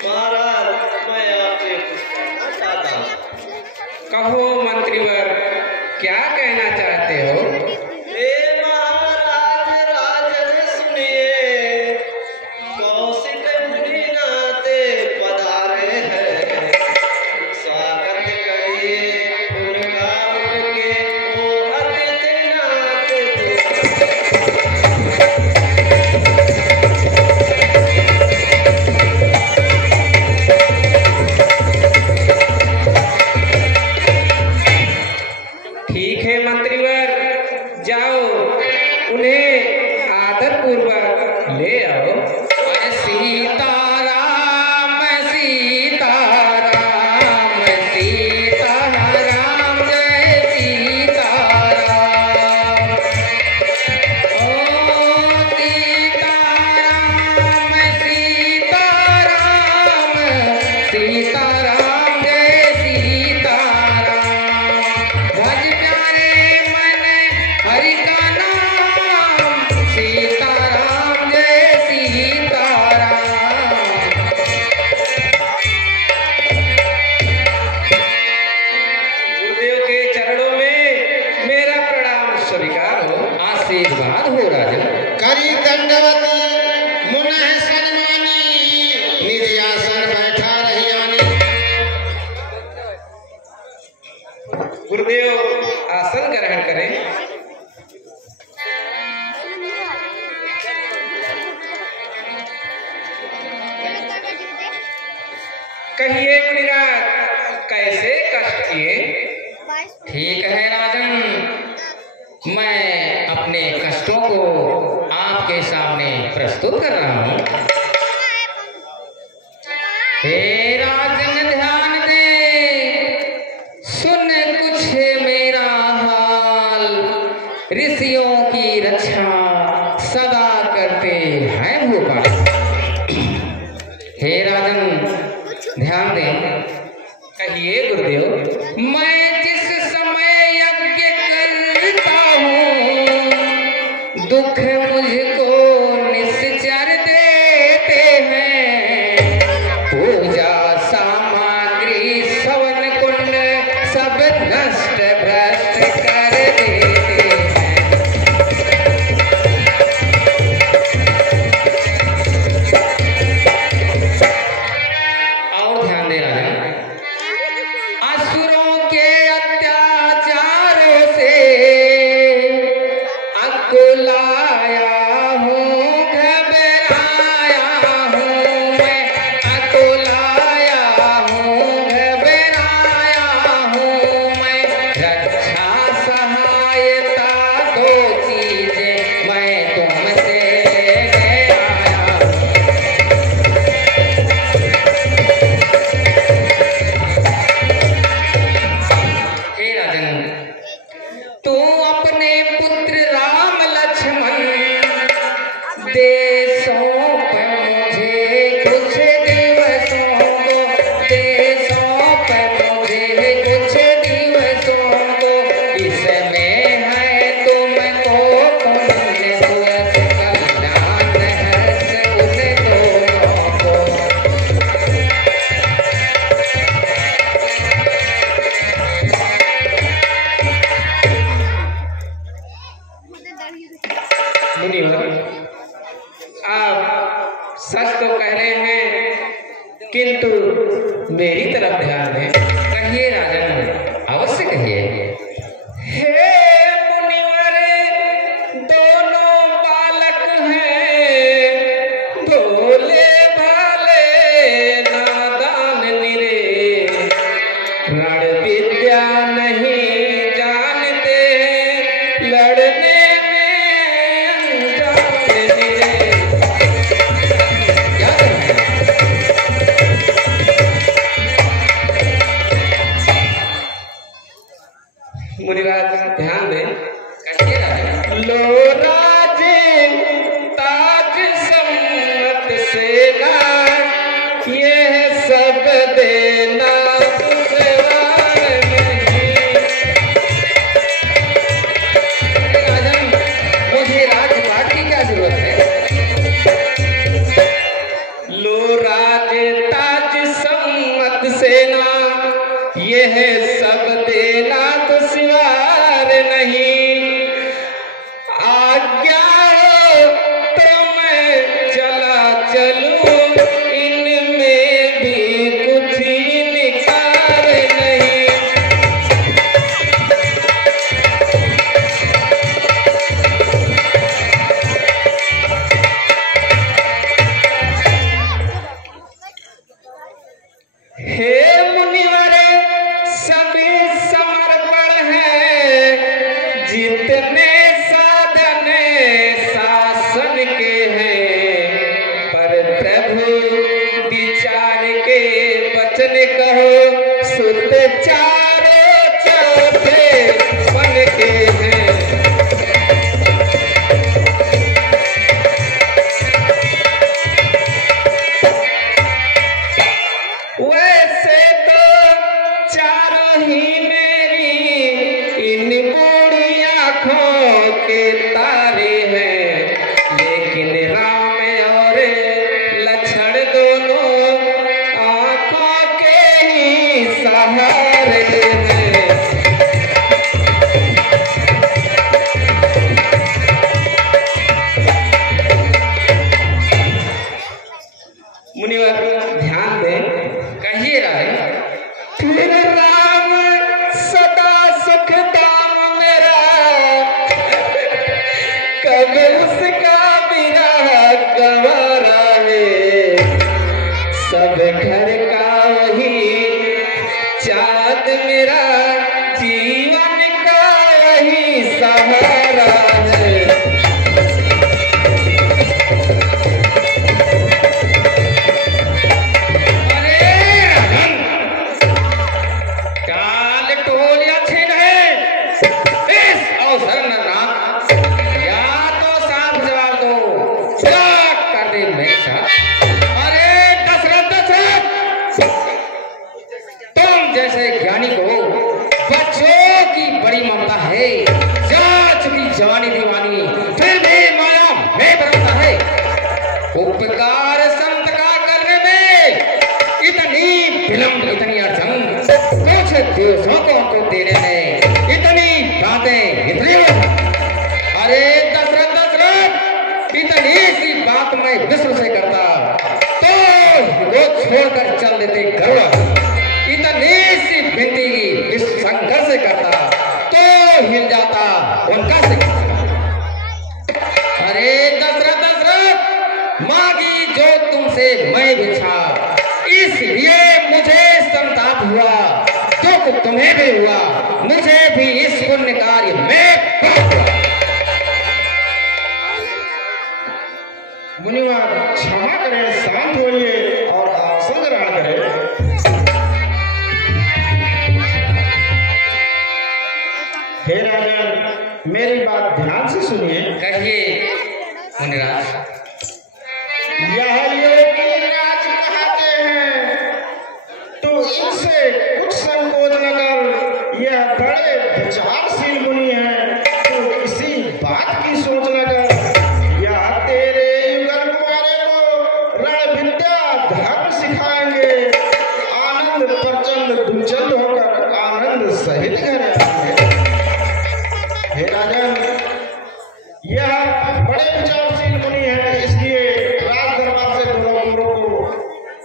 महाराज मैं आपसे कुछ चाहता हूँ। कहो मंत्रीवर, क्या कहना चाहते हो? महाराज राजन सुनिए, कौशिक मुनिनाथ पधारे हैं, स्वागत करिए उनका उनके ओ आदित्यनाथ। ठीक है मंत्रीवर, जाओ उन्हें आदर पूर्वक ले आओ। सीताराम सीताराम सीताराम जय सीताराम। ओ सीताराम सीताराम सीताराम जय सीताराम। भज प्यारे मन हरि का नाम, सीताराम जय सीताराम। गुरुदेव के चरणों में मेरा प्रणाम स्वीकार हो, आशीर्वाद हो राजन। करी दंडवती मुनः सन्मानी, निज आसन बैठा रही आनी। गुरुदेव आसन ग्रहण करें। कहिए मुनिराज, कैसे कष्ट किए? ठीक है राजन, मैं अपने कष्टों को आपके सामने प्रस्तुत कर रहा हूँ। हे राजन ध्यान दे, सुन कुछ मेरा हाल। ऋषियों की रक्षा सदा करते हैं भोपाल। हे राजन ध्यान दें। कहिए गुरुदेव। मैं जिस समय यज्ञ करता हूँ, दुख मुझको निश्चर देते हैं। पूजा सामग्री सवन कुंड सब नष्ट भ्रष्ट कर देते हैं। और ध्यान दे राजन, असुरों के अत्याचारों से अकुलाया हूँ, घबराया हूँ मैं, अकुलाया हूँ, घबराया हूँ मैं। रक्षा सहायता दो चीजें मैं तुमसे ले आया हूँ। हे राजन, तू अपने पुत्र राम लक्ष्मण दे सौंप मुझे कुछ दिवसों को, दे सौंप मुझे कुछ दिवसों को। इसमें है तुमको पुण्य सुख कल्याण हर्ष उन दोनों को। मुनिवर, आप सच तो कह रहे हैं, किंतु मेरी तरफ ध्यान दें। कहिए राजन, अवश्य कहिए। हे मुनिवर, दोनों बालक हैं, भोले भाले नादान निरे। रण विद्या नहीं जानते, लड़ने मुनिराज ध्यान दें। कहिए राजन। लो राजे ताज सम्मत सेना, ये सब देना दुश्वार नहीं। राजन, मुझे राजपाट की क्या जरूरत है? लो राजे ताज है सब देना दुश्वार नहीं, आज्ञा हो तो मैं चला चलूं, इनमें भी कुछ इनकार नहीं। हे मुनिवर सभी समर्पण है, जितने साधन शासन के हैं, पर प्रभु विचार के वचन कहो, सुत चारों चौथे बन के हैं। वैसे तो चारों ही मेरी इन बूढ़ी आँखों के तारे हैं, लेकिन राम और लक्ष्मण दोनों आँखों के ही सहारे हैं। मुनिवर ध्यान दें, कहिए राय। फिर राम सदा सुख दाम मेरा, कब उसका विरह गवारा है, सब घर का वही चाँद मेरा, जीवन का वही सहारा है। जैसे ज्ञानी को बच्चों की बड़ी ममता है, जा चुकी जवानी दीवानी, फिर भी माया में बरसता है। उपकार संत का करने में इतनी विलंब, इतनी अड़चन, कुछ दिवसों को देने में इतनी बातें, इतनी। अरे दशरथ इतनी सी बात मैं विश्व से करता तो वो छोड़कर चल देते गरुड़, इतनी सी विनती की इस संघर्ष से करता तो हिल जाता उनका से। अरे दशरथ मांगी जो तुमसे मैं बिछा, इसलिए मुझे संताप हुआ, दुख तुम्हें भी हुआ, मुझे भी इस पुण्य कार्य में पाप हुआ। मुनिवर क्षमा करें, शांत होइए और आसन ग्रहण करें। हे राजन, मेरी बात ध्यान से सुनिए। कहिए मुनिराज। यह योगी राज कहते हैं, तो इनसे कुछ संकोच न कर। यह बड़े विचारशील मुनि हैं, तो किसी बात की सोच न कर। यह तेरे युगल कुमारे को रण विद्या धर्म सिखाएंगे, आनंद प्रचंड दुचंद होकर आनंद सहित घर आएंगे। हे राजन, यह बड़े विचारशील मुनि है, इसलिए राज दरबार से दोनों गुरुओं को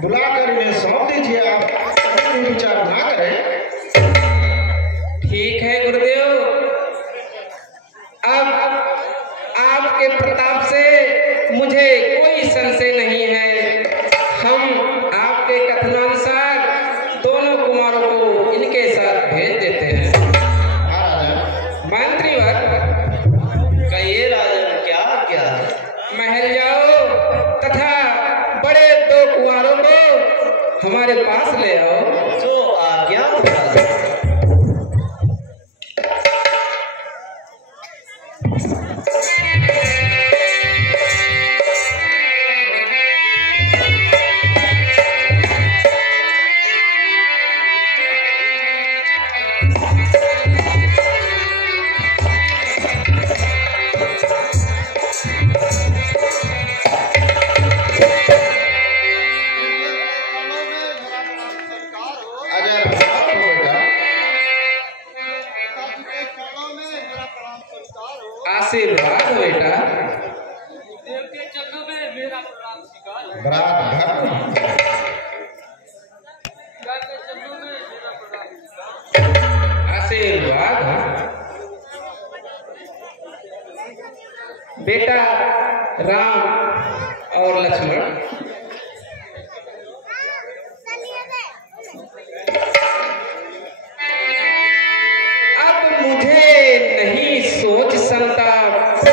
बुलाकर इन्हें सौंप दीजिए। आप अपनी विचार ना करें। ठीक है गुरुदेव, अब आपके प्रताप से मुझे कोई संशय नहीं है। हम आपके कथनानुसार दोनों कुमारों को इनके साथ भेज देते हैं। मंत्रीवर कहिए राजन, क्या क्या? महल जाओ तथा बड़े दो कुंवारों को हमारे पास ले आओ। जो आज्ञा हो राजन। लक्ष्मण। अब मुझे नहीं सोच संताप,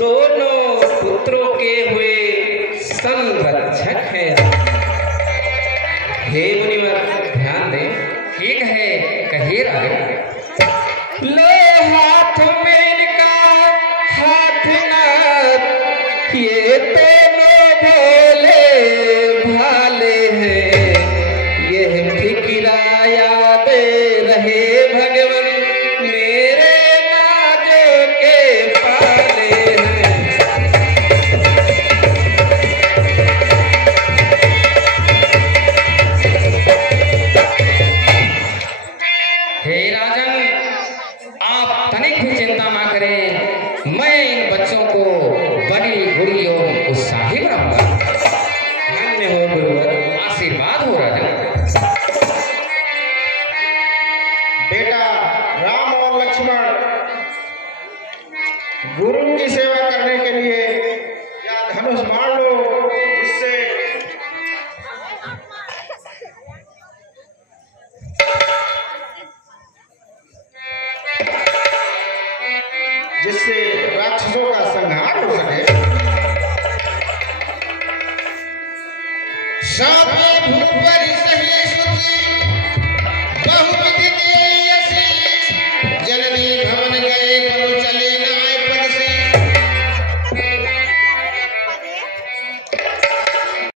दोनों पुत्रों के हुए संरक्षक है। हे मुनिवर ध्यान दें, ठीक है कहिए राजा। लो हाथ में इनका हाथ नाथ, ये दोनों भोले भाले हैं, यह फिक्रा याद रहे भगवन मेरे नाजों के पाले हैं। हे राजन, आप तनिक भी चिंता ना करें, मैं इन बच्चों को बड़ी गुड़ी और उत्साही बनाऊंगा। धन्य हो गुरुवर, आशीर्वाद हो राजन। बेटा राम और लक्ष्मण, गुरु की सेवा करने के लिए या धनुष मार लो, जिससे राक्षसों का संहार हो सके। शापे भूपरि सहिष्णुति, बहुविधि देहि यशि, जननी भवन गए